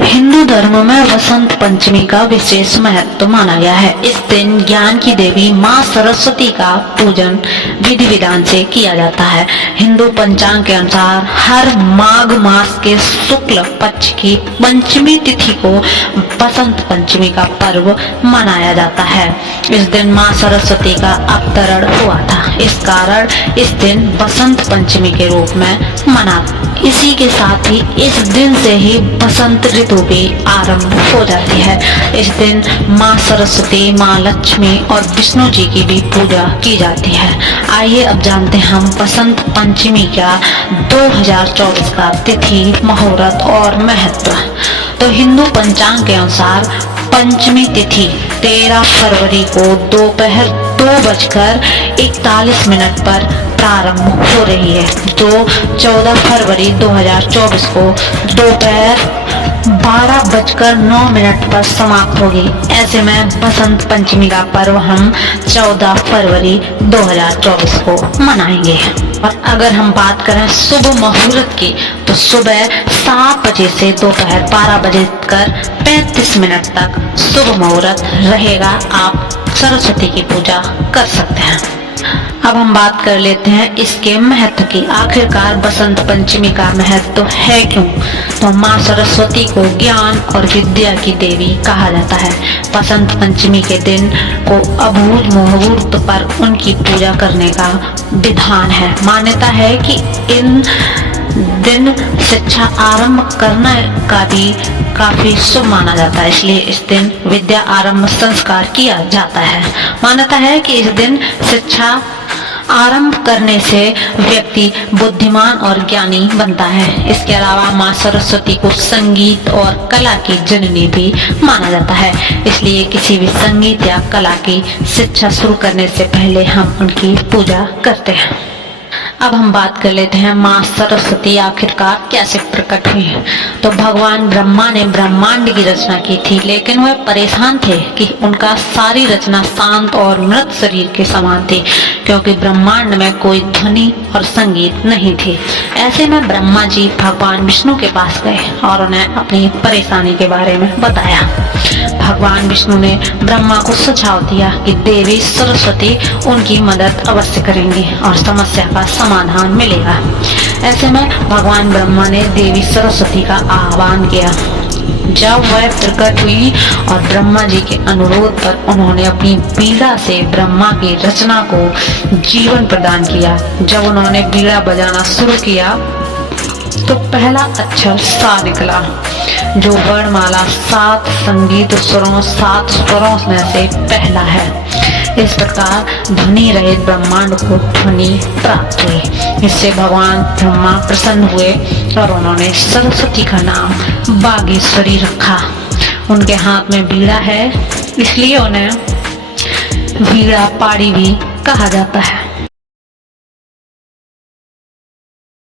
हिंदू धर्म में वसंत पंचमी का विशेष महत्व माना गया है। इस दिन ज्ञान की देवी माँ सरस्वती का पूजन विधि विधान से किया जाता है। हिंदू पंचांग के अनुसार हर माघ मास के शुक्ल पक्ष की पंचमी तिथि को बसंत पंचमी का पर्व मनाया जाता है। इस दिन माँ सरस्वती का अवतरण हुआ था, इस कारण इस दिन बसंत पंचमी के रूप में मना। इसी के साथ ही इस दिन से ही बसंत ऋतु भी आरंभ हो जाती है। इस दिन माँ सरस्वती, माँ लक्ष्मी और विष्णु जी की भी पूजा की जाती है। आइए अब जानते हैं हम बसंत पंचमी का 2024 का तिथि, मुहूर्त और महत्व। तो हिंदू पंचांग के अनुसार पंचमी तिथि 13 फरवरी को दोपहर 2:41 पर प्रारंभ हो रही है, जो 14 फरवरी 2024 को दोपहर 12:09 पर समाप्त होगी। ऐसे में बसंत पंचमी का पर्व हम 14 फरवरी 2024 को मनाएंगे। और अगर हम बात करें शुभ मुहूर्त की, तो सुबह 7 बजे से दोपहर 12:35 तक शुभ मुहूर्त रहेगा। आप सरस्वती की पूजा कर सकते हैं। अब हम बात कर लेते हैं इसके महत्व की। आखिरकार बसंत पंचमी का महत्व है क्यों? तो माँ सरस्वती को ज्ञान और विद्या की देवी कहा जाता है। बसंत पंचमी के दिन को अभूत मुहूर्त पर उनकी पूजा करने का विधान है। मान्यता है कि इन दिन शिक्षा आरंभ करने का भी काफी शुभ माना जाता है, इसलिए इस दिन विद्या आरंभ संस्कार किया जाता है। मान्यता है कि इस दिन शिक्षा आरंभ करने से व्यक्ति बुद्धिमान और ज्ञानी बनता है। इसके अलावा माँ सरस्वती को संगीत और कला की जननी भी माना जाता है, इसलिए किसी भी संगीत या कला की शिक्षा शुरू करने से पहले हम उनकी पूजा करते हैं। अब हम बात कर लेते हैं माँ सरस्वती आखिरकार कैसे प्रकट हुई। तो भगवान ब्रह्मा ने ब्रह्मांड की रचना की थी, लेकिन वह परेशान थे कि उनका सारी रचना शांत और मृत शरीर के समान थी, क्योंकि ब्रह्मांड में कोई ध्वनि और संगीत नहीं थी। ऐसे में ब्रह्मा जी भगवान विष्णु के पास गए और उन्हें अपनी परेशानी के बारे में बताया। भगवान विष्णु ने ब्रह्मा को सुझाव दिया कि देवी सरस्वती उनकी मदद अवश्य करेंगी और समस्या का समाधान मिलेगा। ऐसे में भगवान ब्रह्मा ने देवी सरस्वती का आह्वान किया। जब वह प्रकट हुई और ब्रह्मा जी के अनुरोध पर उन्होंने अपनी बीड़ा से ब्रह्मा की रचना को जीवन प्रदान किया। जब उन्होंने बीड़ा बजाना शुरू किया तो पहला अक्षर सा निकला, जो वर्णमाला 7 संगीत स्वरों 7 स्वरों में से पहला है। इस प्रकार ध्वनि रहित ब्रह्मांड को ध्वनि प्राप्त हुई। इससे भगवान ब्रह्मा प्रसन्न हुए और उन्होंने सरस्वती का नाम बागेश्वरी रखा। उनके हाथ में बीड़ा है, इसलिए उन्हें बीड़ा पाड़ी भी कहा जाता है।